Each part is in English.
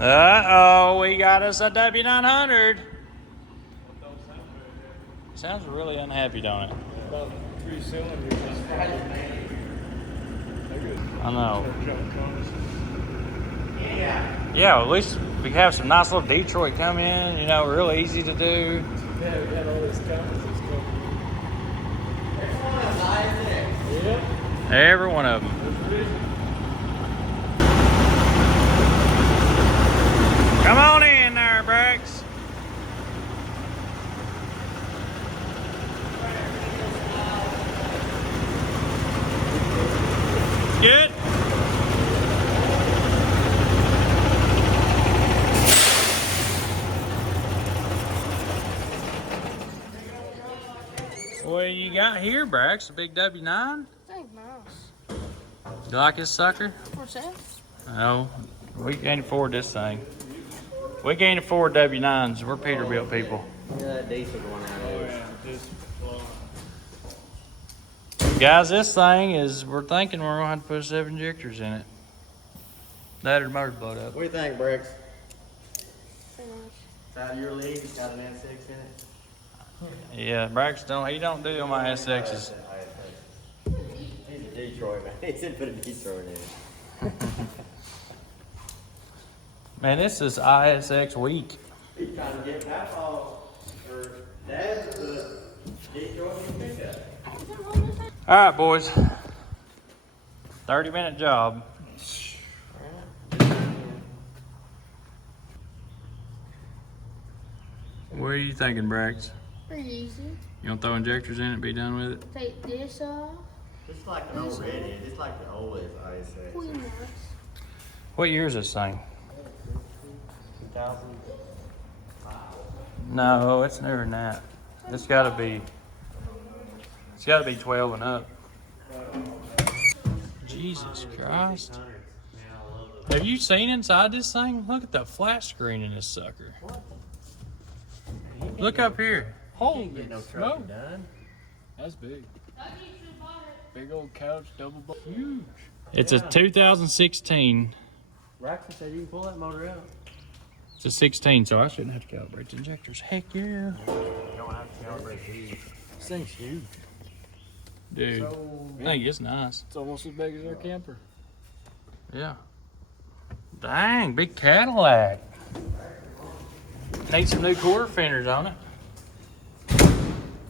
Uh-oh, we got us a W900. Sounds really unhappy, don't it? About 3 cylinders. I know. Yeah, at least we have some nice little Detroit come in, you know, real easy to do. Yeah, we got all this cameras and stuff. Yep. Every one of them. Come on in there, Brax. Good. What do you got here, Brax? A big W9? Thank mouse. You like this sucker? What's that? No, we can't afford this thing. We can't afford W9s. We're Peterbilt people. Yeah, that diesel going out Oh, there. yeah. This Guys, this thing is, we're thinking we're going to have to put 7 injectors in it. That or the motor's blowed up. What do you think, Brax? Thank mouse. It's out of your league. It's got an S6 in it. Yeah, Braxton, he don't do on my SXs. He's a Detroit man. He said put a Detroit in it. Man, this is ISX week. He's trying to get Papa or Dad to put Detroit in his pickup. All right, boys. 30-minute job. What are you thinking, Brax? Pretty easy. You gonna throw injectors in it and be done with it? Take this off. Just like an old Red, just like the oldest ISX. Pretty nice. What year is this thing? 2005. No, it's newer than that. It's gotta be 12 and up. Jesus Christ. Have you seen inside this thing? Look at the flat screen in this sucker. Look up here. Holy No smoke. trucking done. That's big. Big old couch, double bunk. Huge. It's a 2016. Braxton said you can pull that motor out. It's a 16, so I shouldn't have to calibrate the injectors. Heck yeah. You don't have to calibrate these. This thing's huge. Dude, I think it's nice. It's almost as big as our camper. Yeah. Dang, big Cadillac. Need some new quarter fenders on it.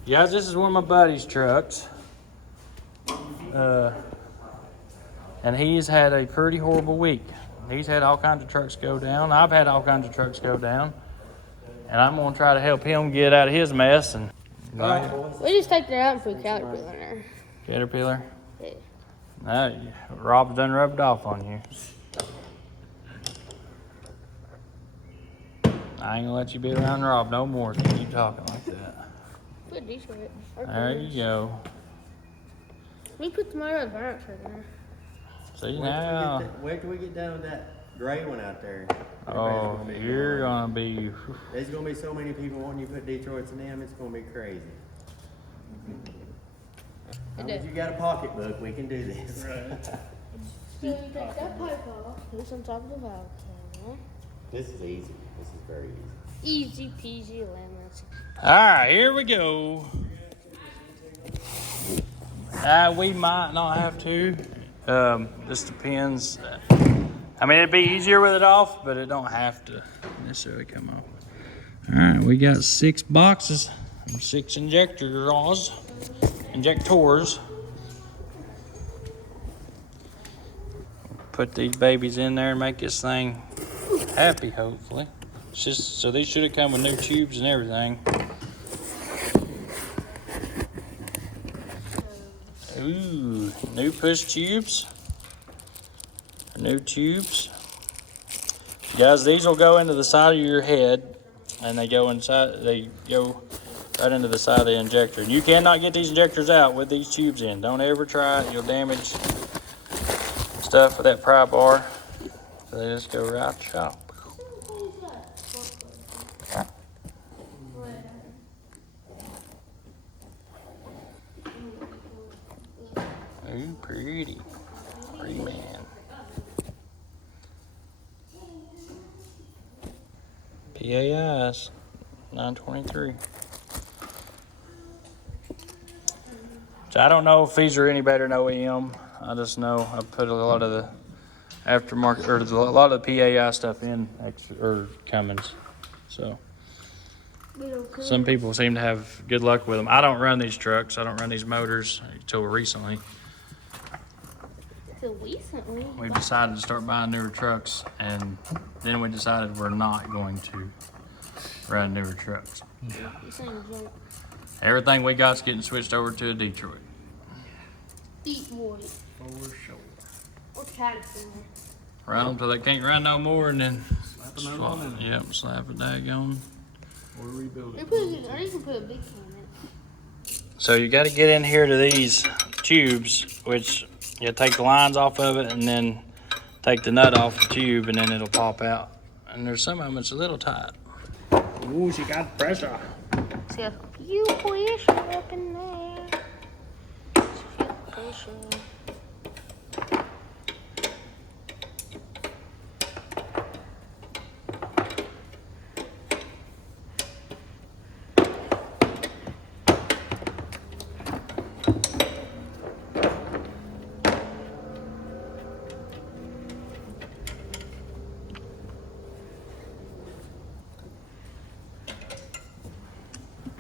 Guys, this is one of my buddy's trucks. And he's had a pretty horrible week. He's had all kinds of trucks go down. I've had all kinds of trucks go down. And I'm going to try to help him get out of his mess. And We just take that out and put Caterpillar in there. Caterpillar. Yeah. Rob's done rubbed off on you. I ain't gonna let you be around Rob no more if you keep talking like that. Put Detroit. There you go. We put the motor of the Brax in there. See now. Wait till we get done with that gray one out there. Oh, you're gonna be. There's gonna be so many people wanting you to put Detroits in them. It's gonna be crazy. If you got a pocketbook, we can do this. Right. So you take that pipe off, put this on top of the valve cover. This is easy. This is very easy. Easy peasy lemons. All right, here we go. We might not have to. This depends. I mean, it'd be easier with it off, but it don't have to necessarily come off. All right, we got 6 boxes, 6 injectors. Put these babies in there and make this thing happy, hopefully. It's just, so these should have come with new tubes and everything. Ooh, new push tubes. New tubes. Guys, these will go into the side of your head, and they go inside, they go right into the side of the injector. And you cannot get these injectors out with these tubes in. Don't ever try it. You'll damage stuff with that pry bar. So they just go right shop. Ooh, pretty man. PAIs 923. So I don't know if these are any better than OEM. I just know I put a lot of the aftermarket or a lot of the PAI stuff in Cummins. So some people seem to have good luck with them. I don't run these trucks. I don't run these motors until recently. Till recently. We've decided to start buying newer trucks, and then we decided we're not going to run newer trucks. Everything we got's getting switched over to a Detroit. Detroit. For sure. Or California. Run them till they can't run no more, and then Slap another one in there. yep, slap a daggone. Or rebuild it. Or you can put a big can in. So you got to get in here to these tubes, which you take the lines off of it, and then take the nut off the tube, and then it'll pop out. And there's some of them that's a little tight. Ooh, she got pressure. See a few pressure up in there. Just a few pressure.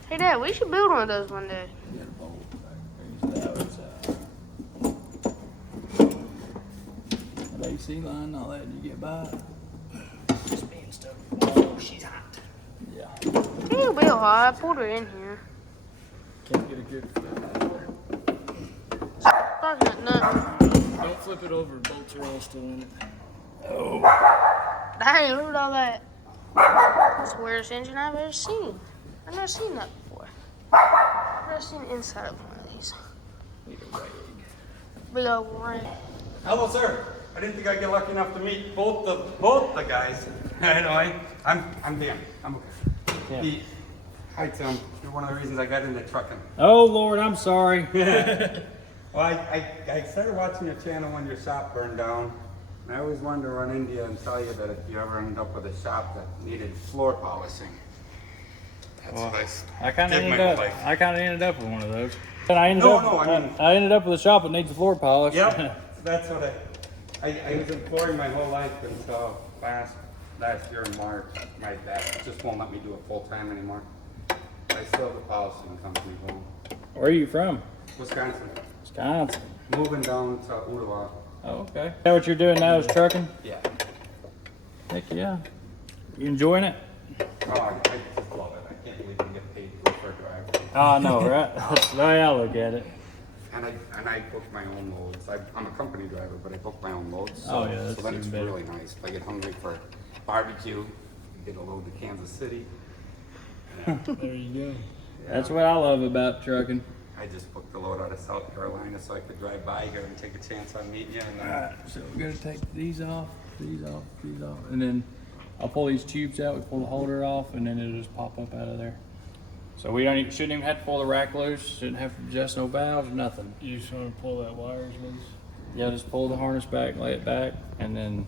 Hey Dad, we should build one of those one day. AC line, all that you get by. Spin stuff. Oh, she's hot. Yeah. It'll be hot. I pulled her in here. Can't get a good flip. Talking about nothing. Don't flip it over. Bolts are all still in it. Dang, look at all that. That's the weirdest engine I've ever seen. I've never seen that before. I've never seen the inside of one of these. Big old ring. Hello, sir. I didn't think I'd get lucky enough to meet both the guys. Anyway, I'm Dan. I'm okay. Yeah. Hi, Tim. You're one of the reasons I got into trucking. Oh Lord, I'm sorry. Well, I started watching your channel when your shop burned down. And I always wanted to run into you and tell you that if you ever ended up with a shop that needed floor polishing, that's what I kind of did my ended up. life. I kind of ended up with one of those. And I ended up with a shop that needs a floor polish. Yep, that's what I was employing my whole life until last year in March. My dad just won't let me do it full time anymore. I still have a polishing company home. Where are you from? Wisconsin. Wisconsin. Moving down to Ottawa. Oh, okay. Is that what you're doing now? Is trucking? Yeah. Heck yeah. You enjoying it? Oh, I just love it. I can't believe you get paid to go for a drive. Oh, I know, right? That's the way I look at it. And I book my own loads. I'm a company driver, but I book my own loads. Oh, yeah, that's so then it's even better. really nice. If I get hungry for barbecue, get a load to Kansas City. There you go. That's what I love about trucking. I just booked a load out of South Carolina so I could drive by here and take a chance on meeting you. And then, Alright, so we're gonna take these off, these off, these off, and then I'll pull these tubes out, we pull the holder off, and then it'll just pop up out of there. So we shouldn't even have to pull the rack loose, shouldn't have to adjust no valves, nothing. You just want to pull that wires loose? Yeah, just pull the harness back, lay it back, and then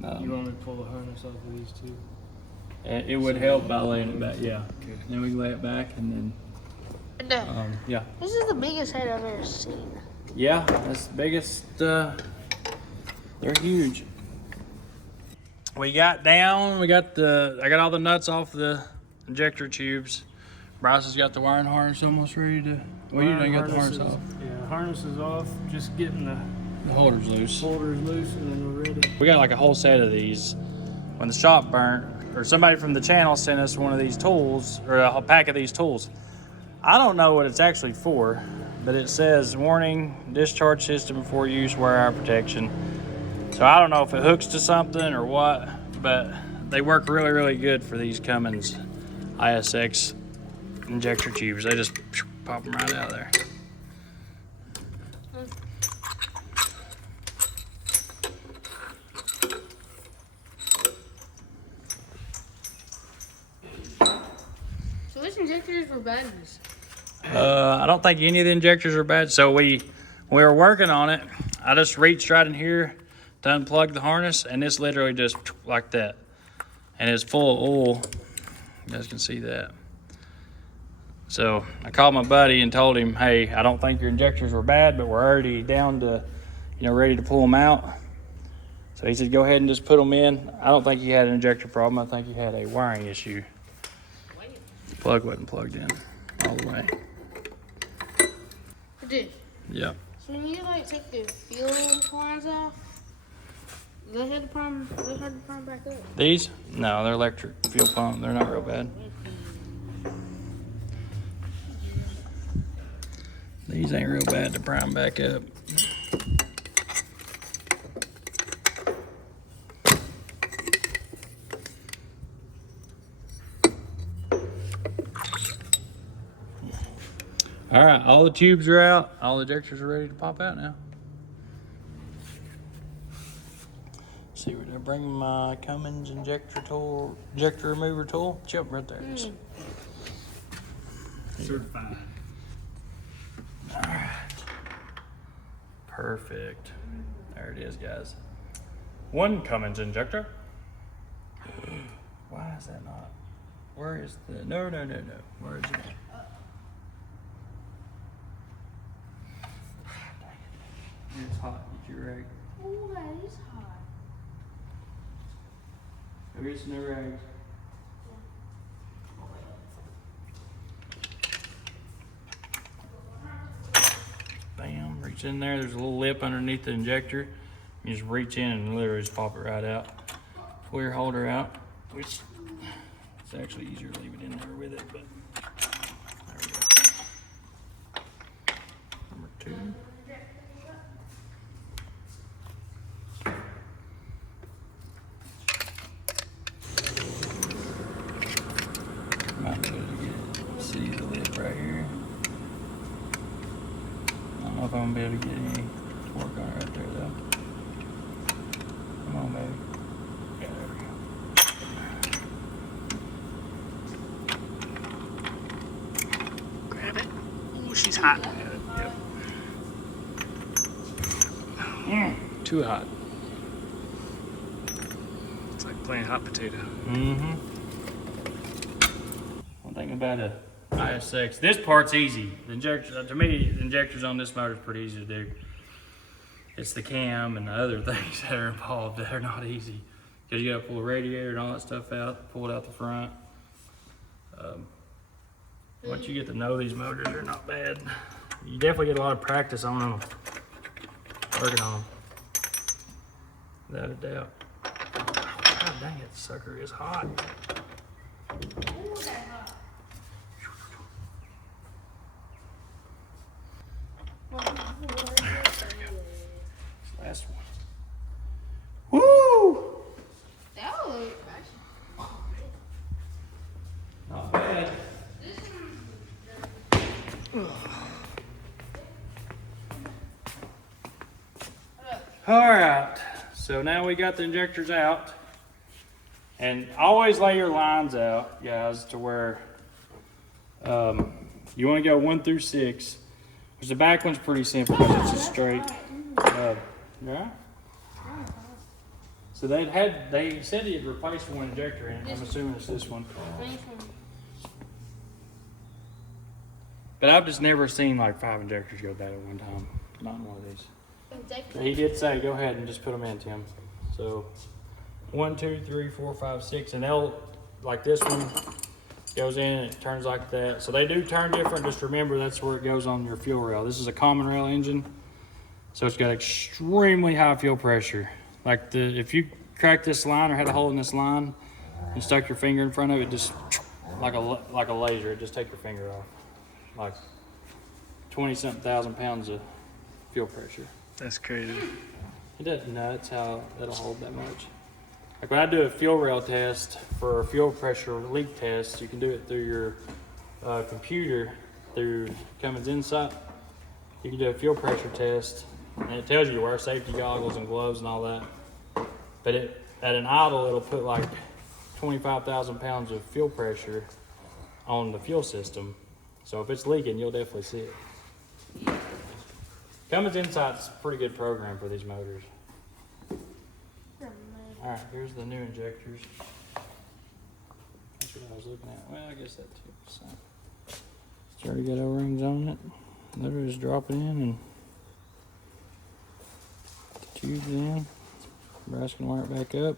You want me to pull the harness off of these two? it would help by laying it back, yeah. Okay. Then we can lay it back, and Dad, then, yeah. this is the biggest head I've ever seen. Yeah, that's the biggest, they're huge. We got down, I got all the nuts off the injector tubes. Bryce has got the wiring harness almost ready to, well, you done got the harness off. Yeah, harness is off. Just getting the The holder's loose. holders loose and then we're ready. We got like a whole set of these. When the shop burnt, or somebody from the channel sent us one of these tools, or a pack of these tools. I don't know what it's actually for, but it says warning, discharge system before use, wire protection. So I don't know if it hooks to something or what, but they work really, really good for these Cummins ISX injector tubes. They just pop them right out of there. So which injectors were bad ones? I don't think any of the injectors are bad. So when we were working on it, I just reached right in here to unplug the harness, and it's literally just like that. and it's full of oil. You guys can see that. So I called my buddy and told him, hey, I don't think your injectors were bad, but we're already down to, ready to pull them out. So he said, go ahead and just put them in. I don't think he had an injector problem. I think he had a wiring issue. The plug wasn't plugged in all the way. Dude. Yeah. So when you take the fuel lines off, they had to prime back up. These? No, they're electric fuel pump. They're not real bad. These ain't real bad to prime back up. All right, all the tubes are out. All the ejectors are ready to pop out now. Let's see, we're gonna bring my Cummins injector remover tool. Chip, right there. It is. Certified. All right. Perfect. There it is, guys. One Cummins injector. Why is that not? Where is the? No. Where is it? It's hot. Get your rag. Oh, that is hot. Go get some new rags. Bam. Reach in there. There's a little lip underneath the injector. You just reach in and literally just pop it right out. Pull your holder out, which it's actually easier to leave it in there with it, but there we go. Number 2. Might be able to see the lip right here. I don't know if I'm gonna be able to get any torque on it right there though. Come on, baby. Yeah, there we go. Grab it. Ooh, she's hot. Yep. Too hot. It's like playing hot potato. Mm-hmm. One thing about a ISX, this part's easy. The injector, to me, the injectors on this motor is pretty easy to do. It's the cam and the other things that are involved that are not easy. Because you got to pull the radiator and all that stuff out, pull it out the front. Once you get to know these motors, they're not bad. You definitely get a lot of practice on them, working on them, without a doubt. God dang it, sucker is hot. Last one. Woo! That was Not bad. All right, so now we got the injectors out, and always lay your lines out, guys, to where you want to go 1 through 6. Which the back one's pretty simple because it's just straight. Yeah. So they said he had replaced one injector in it. I'm assuming it's this one. But I've just never seen like 5 injectors go bad at one time. Not in one of these. But he did say, go ahead and just put them in, Tim. So 1, 2, 3, 4, 5, 6, and they'll, like this one goes in and it turns like that. So they do turn different. Just remember that's where it goes on your fuel rail. This is a common rail engine, so it's got extremely high fuel pressure. Like if you crack this line or had a hole in this line and stuck your finger in front of it, just like a laser, it just take your finger off. Like 20-something thousand pounds of fuel pressure. That's crazy. It doesn't know that's how it'll hold that much. Like when I do a fuel rail test for a fuel pressure leak test, you can do it through your computer through Cummins Insight. You can do a fuel pressure test, and it tells you to wear safety goggles and gloves and all that. But at an idle, it'll put like 25,000 pounds of fuel pressure on the fuel system. So if it's leaking, you'll definitely see it. Cummins Insight's a pretty good program for these motors. All right, here's the new injectors. what I was looking at. Well, I guess that too. So it's already got O-rings on it. Literally just drop it in and put the tubes in. Brax can wire it back up.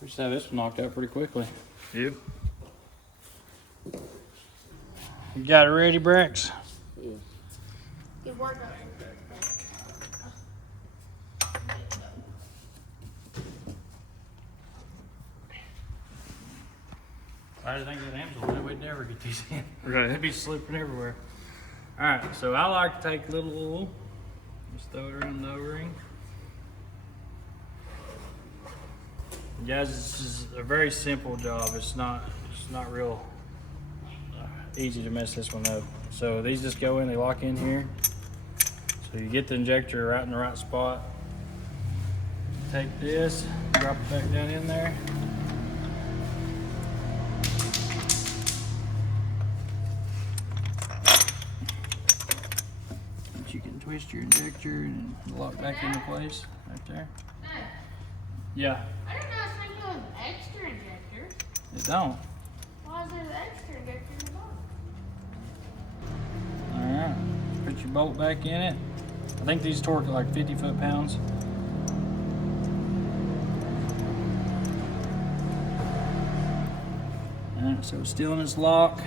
We just have this one knocked out pretty quickly. Yep. You got it ready, Brax? Good work. I think that Amazon, we'd never get these in. Right. They'd be slipping everywhere. Alright, so I like to take a little oil, just throw it around the O-ring. Guys, this is a very simple job. It's not real easy to mess this one up. So these just go in, they lock in here. So you get the injector right in the right spot. Take this, drop it back down in there. You can twist your injector and lock back into place right there. Yeah, I didn't know it's making an extra injector. it don't. Why is there an extra injector in the bottom? Alright, put your bolt back in it. I think these torque at like 50 foot-pounds. Alright, so it's still in its lock,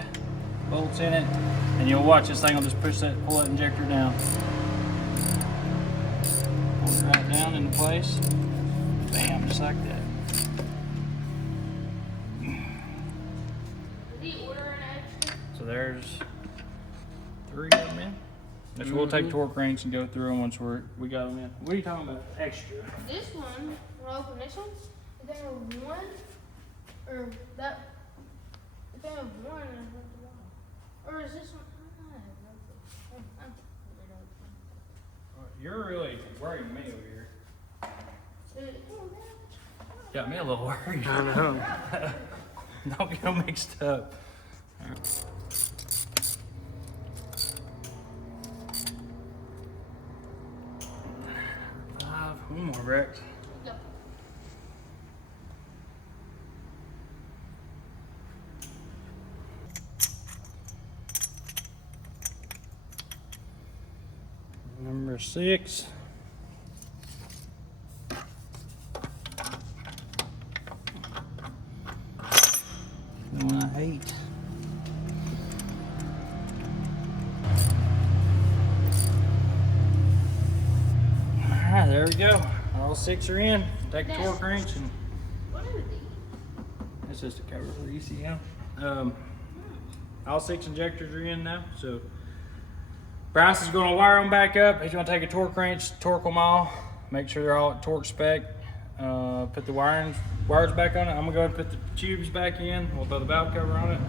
bolts in it, and you'll watch this thing will just pull that injector down. Pull it right down into place. Bam, just like that. Did he order an extra? So there's 3 of them in. Which we'll take torque wrench and go through them once we got them in. What are you talking about? Extra. This one, we'll open this one. If they have one, or that, if they have one, or is this one? I don't know. You're really worrying me over here. Dude, Got me a little worried. I know. Don't get them mixed up. One more, Brax. Go. Number 6. The one I hate. Alright, there we go. All 6 are in. Take a torque wrench and What are these? it's just a cover for the ECM. All 6 injectors are in now, so Brax is going to wire them back up. He's going to take a torque wrench, torque them all, make sure they're all at torque spec. Put the wires back on it. I'm going to go ahead and put the tubes back in. We'll throw the valve cover on it.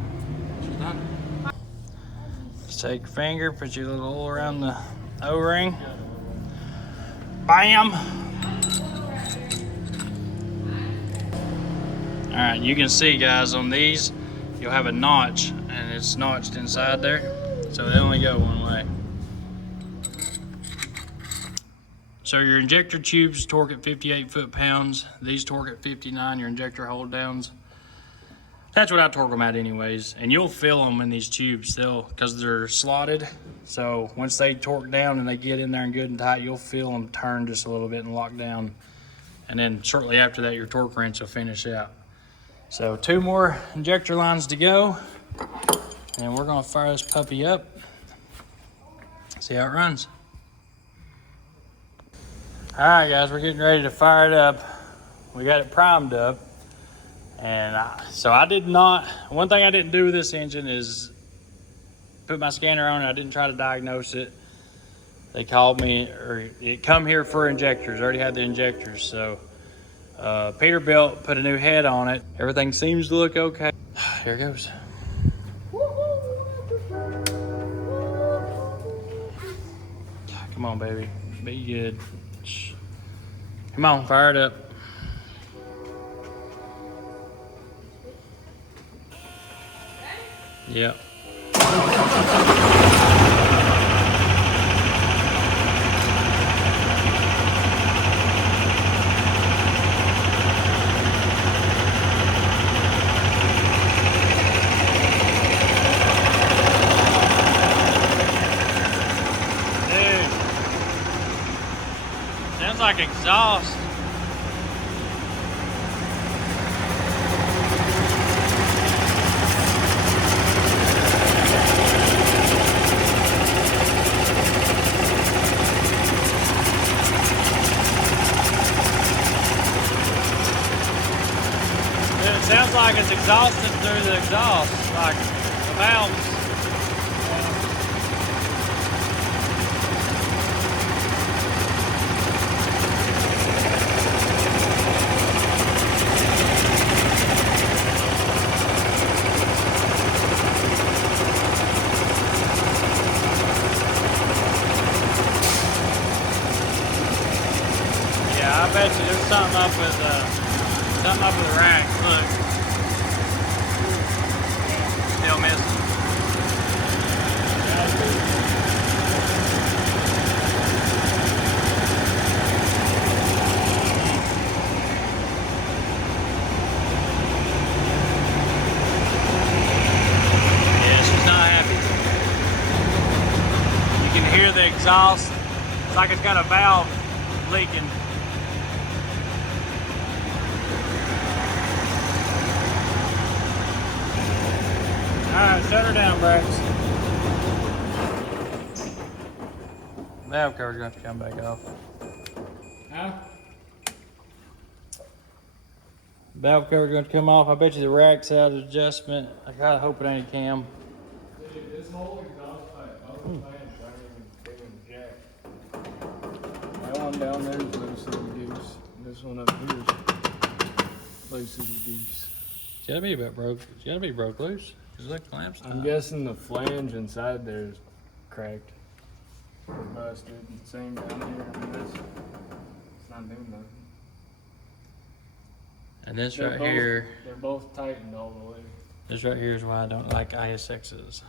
She's done. Just take your finger, put your little oil around the O-ring. Bam! Alright, you can see, guys, on these, you'll have a notch, and it's notched inside there, so they only go one way. So your injector tubes torque at 58 foot-pounds. These torque at 59, your injector hold downs. That's what I torque them at anyways. And you'll feel them in these tubes still because they're slotted. So once they torque down and they get in there and good and tight, you'll feel them turn just a little bit and lock down. And then shortly after that, your torque wrench will finish out. So 2 more injector lines to go. And we're gonna fire this puppy up. See how it runs. All right, guys, we're getting ready to fire it up. We got it primed up. And so I did not, one thing I didn't do with this engine is put my scanner on it. I didn't try to diagnose it. They called me, or it come here for injectors. I already had the injectors. So Peterbilt put a new head on it. Everything seems to look okay. Here it goes. Come on, baby. Be good. Come on, fire it up. Yep. exhaust. It sounds like it's exhausting through the exhaust, like the valves. Yeah, I bet you there's something up with the rack. Look, still missing. Yeah, she's not happy. You can hear the exhaust. It's like it's got a valve leaking. Alright, set her down, Brax. Valve cover's gonna have to come back off. Huh? Valve cover's gonna come off. I bet you the rack's out of adjustment. I kinda hope it ain't a cam. Dude, this whole exhaust pipe, all the fans aren't even jack. That one down there is loose as a goose. And this one up here is loose as a goose. It's gotta be about broke. It's gotta be broke loose. Cause look, clamps. I'm guessing the flange inside there is cracked or busted. Same down here. I mean, it's not doing nothing. And this They're right both- here, They're both tightened all the way. this right here is why I don't like ISXs.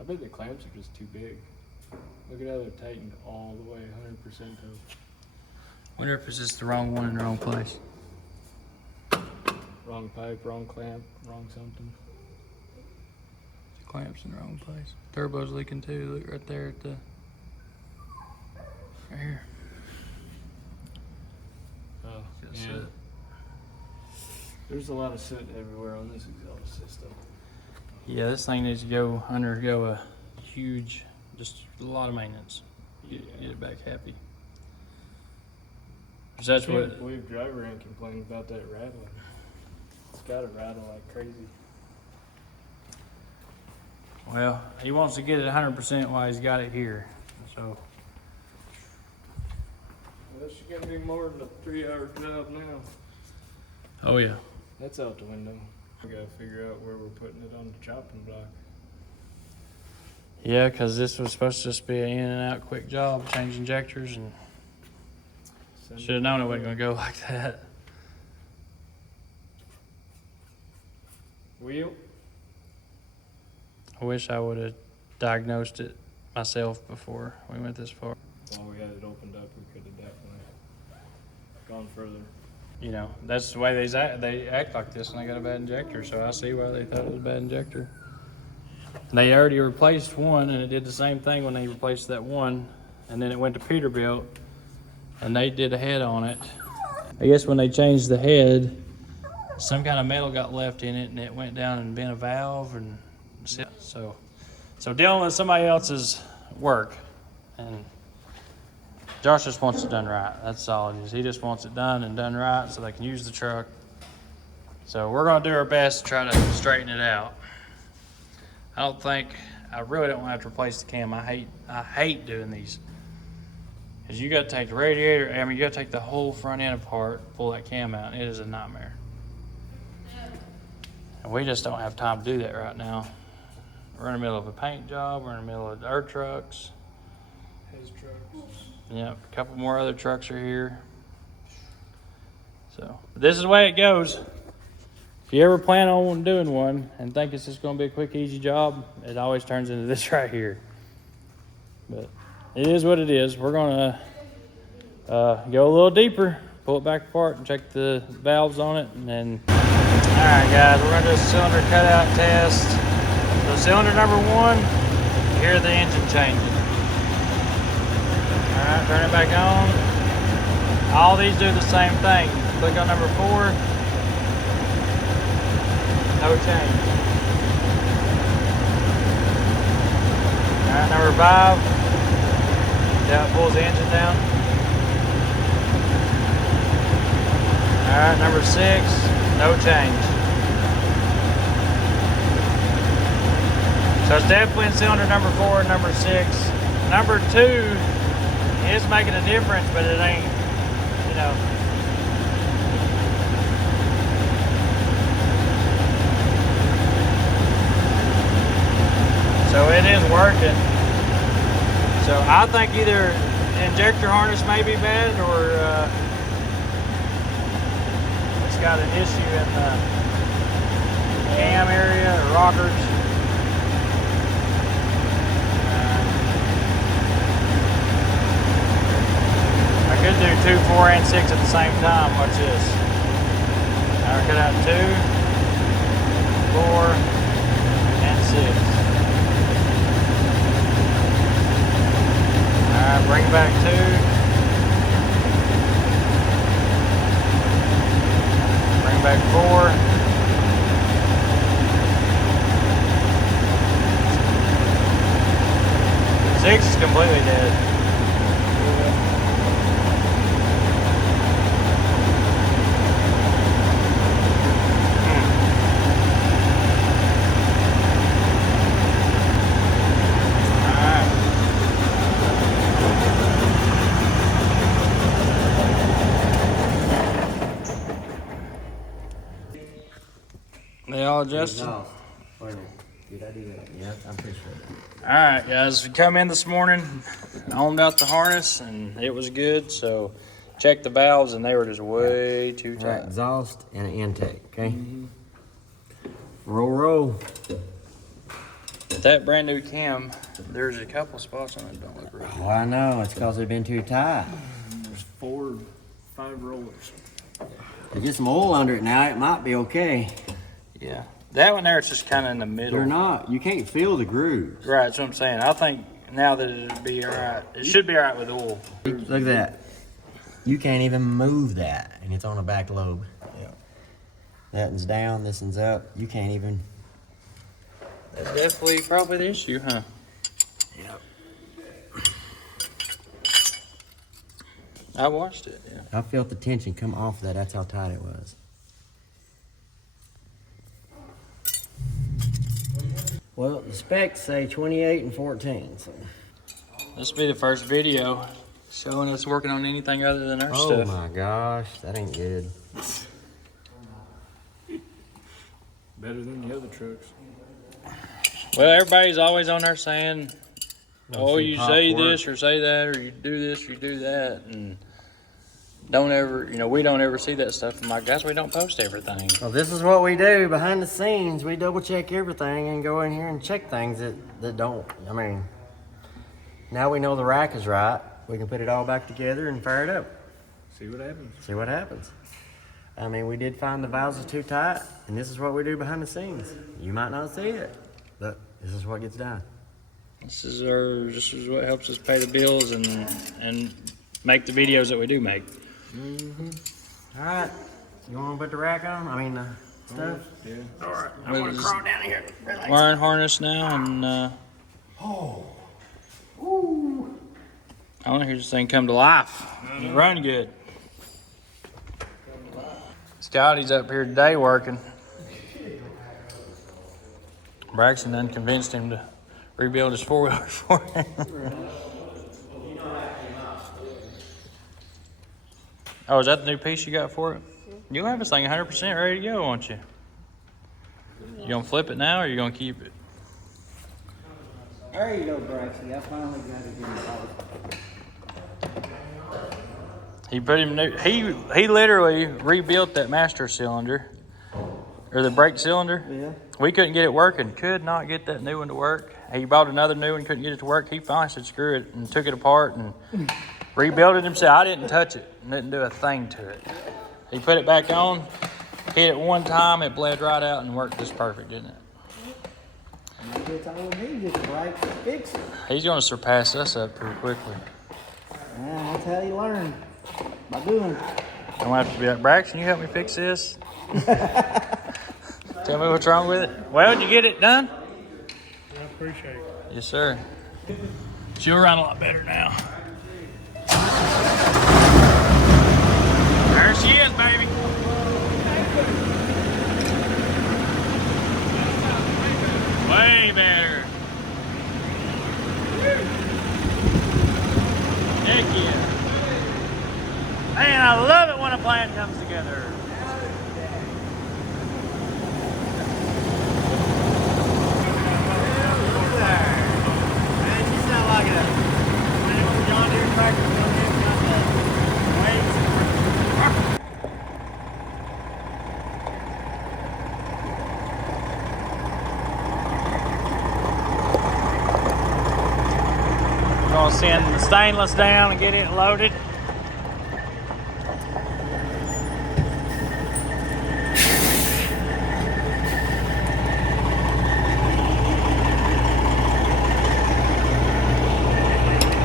I bet the clamps are just too big. Look at how they're tightened all the way, 100% though. Wonder if it's just the wrong one in the wrong place. Wrong pipe, wrong clamp, wrong something. The clamp's in the wrong place. Turbo's leaking too. Look right there at the. Right here. Oh, That's yeah. it. There's a lot of soot everywhere on this exhaust system. Yeah, this thing needs to undergo a huge, just a lot of maintenance. Get it back happy. 'Cause that's I can't what. believe driver ain't complaining about that rattling. It's gotta rattle like crazy. Well, he wants to get it 100% while he's got it here. So Well, she's gonna be more than a 3-hour job now. oh yeah. That's out the window. We gotta figure out where we're putting it on the chopping block. Yeah, because this was supposed to just be an in and out quick job, change injectors, and Send should have known it wasn't going to go like that. Wheel? I wish I would have diagnosed it myself before we went this far. While we had it opened up, we could have definitely gone further. You know, that's the way they act like this when they got a bad injector, so I see why they thought it was a bad injector. They already replaced one, and it did the same thing when they replaced that one, and then it went to Peterbilt, and they did a head on it. I guess when they changed the head, some kind of metal got left in it, and it went down and bent a valve, and so dealing with somebody else's work, and Josh just wants it done right. That's all it is. He just wants it done and done right so they can use the truck. So we're going to do our best to try to straighten it out. I really don't want to have to replace the cam. I hate doing these. Because you got to take the radiator, you got to take the whole front end apart, pull that cam out. It is a nightmare. And we just don't have time to do that right now. We're in the middle of a paint job. We're in the middle of our trucks. His truck. Yep, a couple more other trucks are here. So, this is the way it goes. If you ever plan on doing one and think it's just going to be a quick, easy job, it always turns into this right here. But it is what it is. We're going to go a little deeper, pull it back apart, and check the valves on it. And then, all right, guys, we're going to do a cylinder cutout test. So, cylinder number 1, you hear the engine changing. All right, turn it back on. All these do the same thing. Click on number 4. No change. Alright, number 5. See how it pulls the engine down? Alright, number 6. No change. So it's definitely in cylinder number 4 and number 6. Number 2 is making a difference, but it ain't, you know. So it is working. So I think either the injector harness may be bad or it's got an issue in the cam area or rockers. I could do 2, 4, and 6 at the same time. Watch this. I'll cut out 2, 4, and 6. Alright, bring back 2. Bring back 4. Six is completely dead. They all adjusted? Did I do that? Yeah, I'm pretty sure. Alright guys, we come in this morning, owned out the harness, and it was good, so checked the valves and they were just way too Right, tight. exhaust and an intake, okay? Roll. That brand new cam, there's a couple spots on it that don't look right. Oh, I know, it's because they've been too tight. There's 4, 5 rollers. There's just some oil under it now, it might be okay. Yeah. That one there, it's just kind of in the middle. They're not, you can't feel the grooves. Right, that's what I'm saying. I think now that it'll be alright. It should be alright with oil. Look at that. You can't even move that, and it's on the back lobe. Yeah. That one's down, this one's up. You can't even. That's definitely probably the issue, huh? Yep. I watched it, yeah. I felt the tension come off that. That's how tight it was. Well, the specs say 28 and 14. So. This will be the first video showing us working on anything other than our Oh stuff. my gosh, that ain't good. Better than the other trucks. Well, everybody's always on there saying, oh, see you pop say work. this or say that, or you do this or you do that, and don't ever, we don't ever see that stuff. I'm like, guys, we don't post everything. Well, this is what we do behind the scenes. We double check everything and go in here and check things that don't. I mean, now we know the rack is right. We can put it all back together and fire it up. See what happens. See what happens. I mean, we did find the valves are too tight, and this is what we do behind the scenes. You might not see it, but this is what gets done. This is what helps us pay the bills and make the videos that we do make. All right, you want to put the rack on? I mean, stuff. Yeah. All right. I want to crawl down here. Relax. Wiring harness now, and I want to hear this thing come to life. It's running good. Scotty's up here today working. Braxton done convinced him to rebuild his four-wheeler for him. Oh, is that the new piece you got for it? You'll have this thing 100% ready to go, won't you? You gonna flip it now, or you gonna keep it? There you go, Braxton. I finally got it in the house. He put him new. He literally rebuilt that master cylinder, or the brake cylinder. Yeah. We couldn't get it working. Could not get that new one to work. He bought another new one, couldn't get it to work. He finally said, screw it, and took it apart and rebuilt it himself. I didn't touch it. Didn't do a thing to it. He put it back on, hit it one time, it bled right out and worked just perfect, didn't it? It's all me, just Brax to fix it. He's going to surpass us up pretty quickly. Yeah, that's how you learn. By doing. I'm gonna have to be like, Brax, can you help me fix this? Tell me what's wrong with it. Well, did you get it done? I appreciate it. Yes, sir. She'll run a lot better now. There she is, baby. Way better. Heck yeah. Man, I love it when a plan comes together. Man, you sound like a John Deere tractor. We're gonna send the stainless down and get it loaded.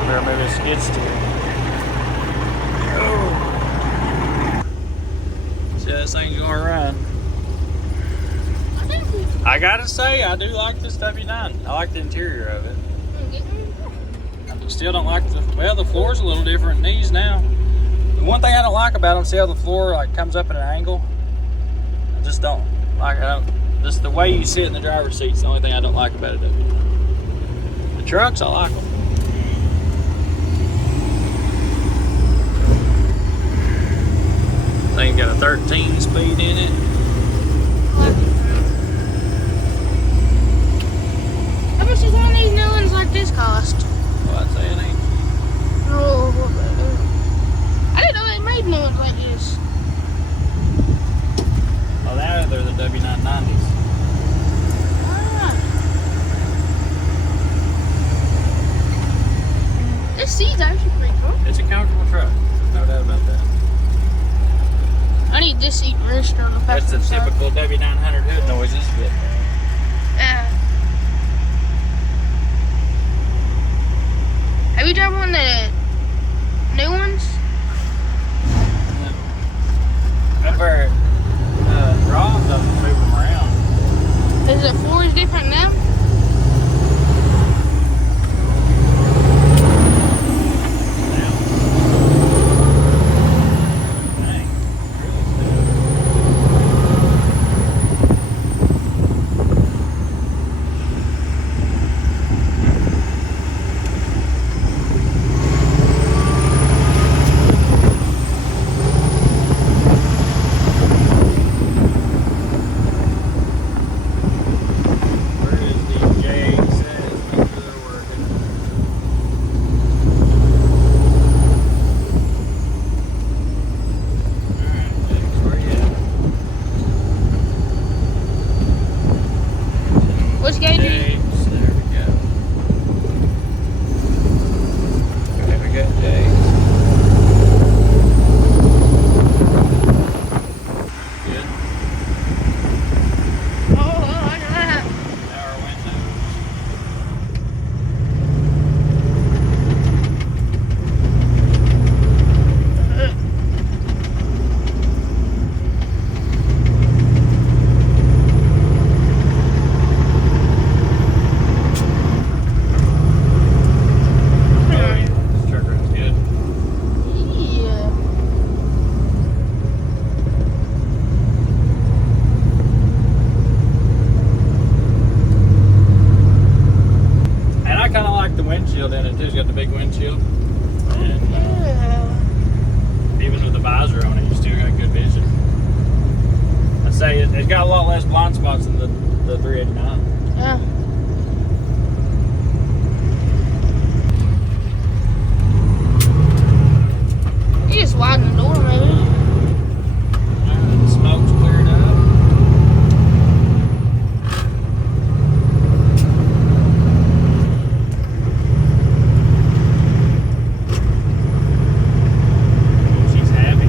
Better move the skid steer. Oh. See how this thing's gonna run. I gotta say, I do like this W9. I like the interior of it. I still don't like the floor's a little different than these now. The one thing I don't like about them, see how the floor like comes up at an angle? I just don't like just the way you sit in the driver's seat's the only thing I don't like about it. The trucks, I like them. Thing got a 13 speed in it. How much does one of these new ones like this cost? Well, I'd say it ain't. Oh, I didn't know they made new ones like this. Oh, they're the W990s. Ah. This seat's actually pretty cool. It's a comfortable truck, no doubt about that. I need this seat registered on the That's the passenger side. typical W900 hood noises, but Yeah. Have you driven one of the new ones? remember Rob doesn't move them around. Is the floors different now? Which gauge are you? James, there we go. Okay, we got James. Good. Oh, I know that. Power windows. This truck runs good. Yeah. And I kind of like the windshield in it too. It's got the big windshield. And Yeah. even with the visor on it, you still got good vision. I'd say it's got a lot less blind spots than the 389. Yeah. You just widen the door, maybe. The smoke's cleared up. She's happy.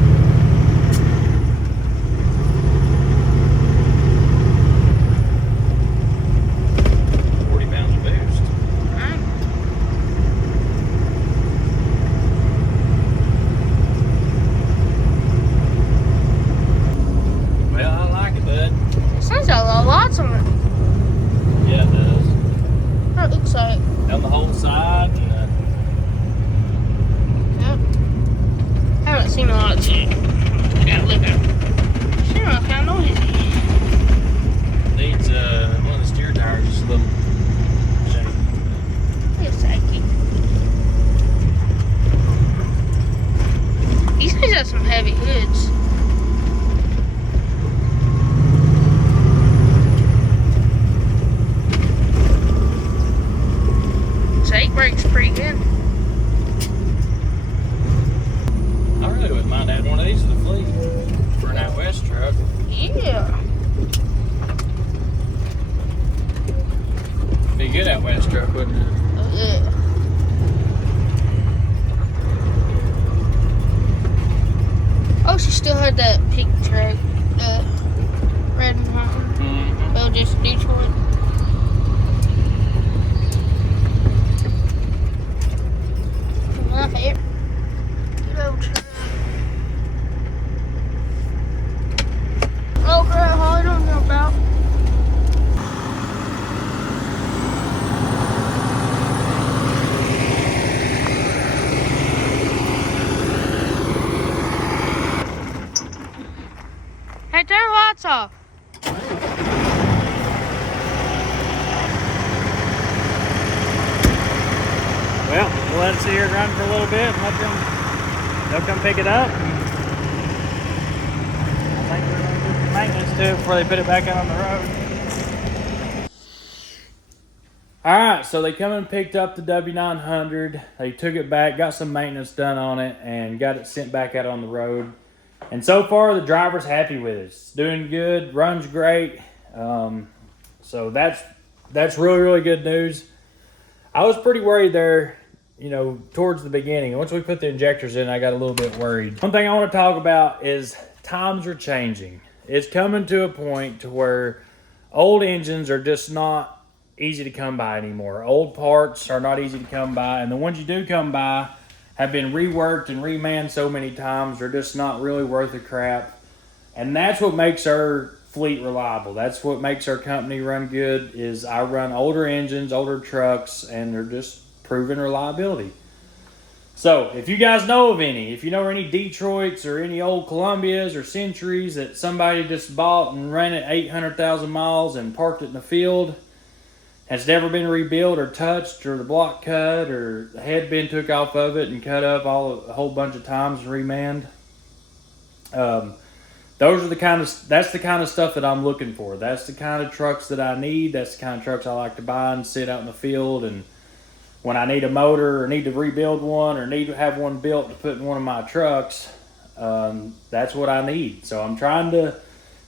had that pink truck, red and white one. Mm-hmm. Well, just Detroit. My favorite. Good old truck. Oh crap, I don't know about. Hey, turn the lights off. Well, we'll let it sit here and run for a little bit and they'll come pick it up. I think they're going to do some maintenance to it before they put it back out on the road. All right, so they come and picked up the W900. They took it back, got some maintenance done on it, and got it sent back out on the road. And so far, the driver's happy with it. It's doing good, runs great. So that's really, really good news. I was pretty worried there, towards the beginning. Once we put the injectors in, I got a little bit worried. One thing I want to talk about is times are changing. It's coming to a point to where old engines are just not easy to come by anymore. Old parts are not easy to come by, and the ones you do come by have been reworked and remanned so many times, they're just not really worth a crap. And that's what makes our fleet reliable. That's what makes our company run good, is I run older engines, older trucks, and they're just proven reliability. So if you guys know of any, if you know any Detroits or any old Columbias or Centuries that somebody just bought and ran it 800,000 miles and parked it in the field, has never been rebuilt or touched, or the block cut, or the head been took off of it and cut up a whole bunch of times and remanned. That's the kind of stuff that I'm looking for. That's the kind of trucks that I need. That's the kind of trucks I like to buy and sit out in the field. And when I need a motor or need to rebuild one or need to have one built to put in one of my trucks, that's what I need. So I'm trying to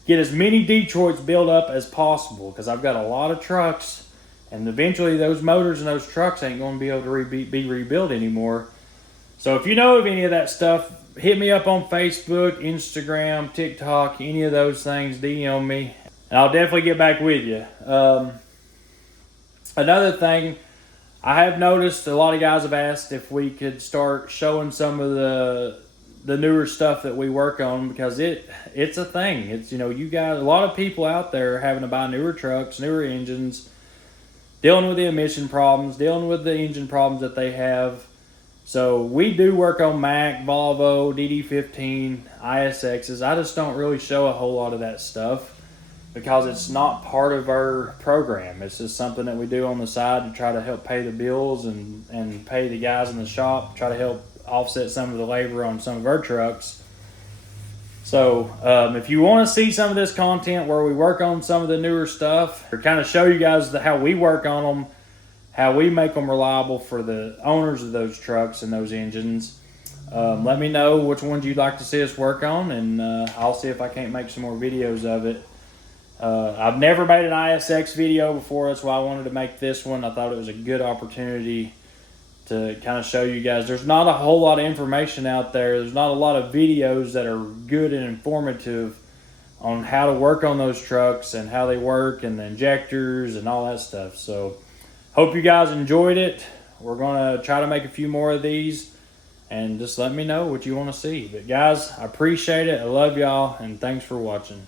get as many Detroits built up as possible, because I've got a lot of trucks. And eventually those motors and those trucks ain't going to be able to be rebuilt anymore. So if you know of any of that stuff, hit me up on Facebook, Instagram, TikTok, any of those things, DM me. And I'll definitely get back with you. Another thing, I have noticed a lot of guys have asked if we could start showing some of the newer stuff that we work on, because it's a thing. It's, you got a lot of people out there having to buy newer trucks, newer engines, dealing with the emission problems, dealing with the engine problems that they have. So we do work on Mack, Volvo, DD15, ISXs. I just don't really show a whole lot of that stuff because it's not part of our program. It's just something that we do on the side to try to help pay the bills and pay the guys in the shop, try to help offset some of the labor on some of our trucks. So if you want to see some of this content where we work on some of the newer stuff, or kind of show you guys how we work on them, how we make them reliable for the owners of those trucks and those engines, let me know which ones you'd like to see us work on, and I'll see if I can't make some more videos of it. I've never made an ISX video before. That's why I wanted to make this one. I thought it was a good opportunity to kind of show you guys. There's not a whole lot of information out there. There's not a lot of videos that are good and informative on how to work on those trucks and how they work and the injectors and all that stuff. So hope you guys enjoyed it. We're going to try to make a few more of these, and just let me know what you want to see. But guys, I appreciate it. I love y'all, and thanks for watching.